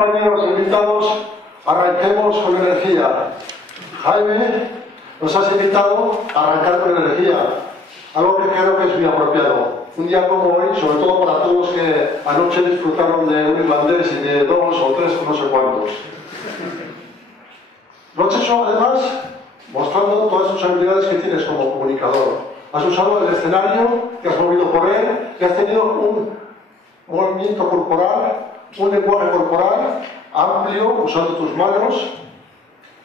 compañeros invitados, arranquemos con energía. Jaime, nos has invitado a arrancar con energía, algo que creo que es muy apropiado. Un día como hoy, sobre todo para todos los que anoche disfrutaron de un irlandés y de 2 o 3 o no sé cuántos. Lo has hecho además mostrando todas tus habilidades que tienes como comunicador. Has usado el escenario, te has movido por él, que has tenido un movimiento corporal, un lenguaje corporal amplio, usando tus manos,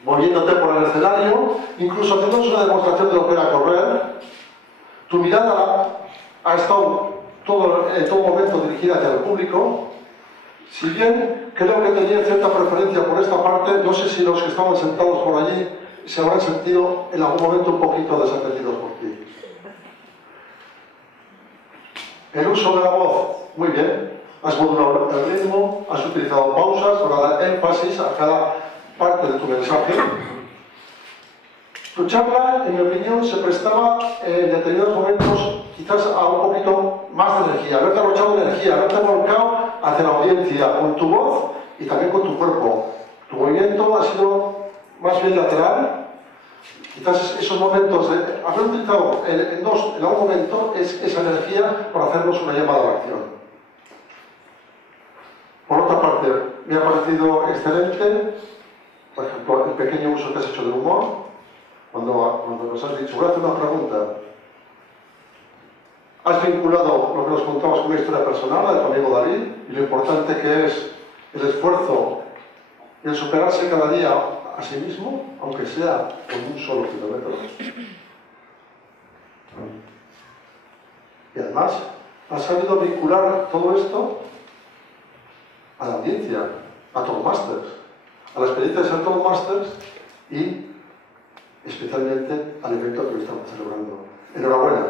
moviéndote por el escenario, incluso haciendo una demostración de lo que era correr. Tu mirada ha estado en todo momento dirigida hacia el público. Si bien creo que tenía cierta preferencia por esta parte, no sé si los que estaban sentados por allí se habrán sentido en algún momento un poquito desatendidos por ti. El uso de la voz, muy bien. Has modulado el ritmo, has utilizado pausas para dar énfasis a cada parte de tu mensaje. Tu charla, en mi opinión, se prestaba en determinados momentos quizás a un poquito más de energía, haberte arrochado de energía, haberte volcado hacia la audiencia con tu voz y también con tu cuerpo. Tu movimiento ha sido más bien lateral. Quizás esos momentos de haber utilizado en algún momento esa energía para hacernos una llamada a la acción. Por otra parte, me ha parecido excelente, por ejemplo, el pequeño uso que has hecho del humor, cuando nos has dicho, voy a hacer una pregunta. Has vinculado lo que nos contabas con una historia personal, la de tu amigo David, y lo importante que es el esfuerzo y el superarse cada día a sí mismo, aunque sea con un solo kilómetro. Y además, has sabido vincular todo esto a la audiencia, a Toastmasters, a la experiencia de ser Toastmasters y especialmente al evento que hoy estamos celebrando. Enhorabuena.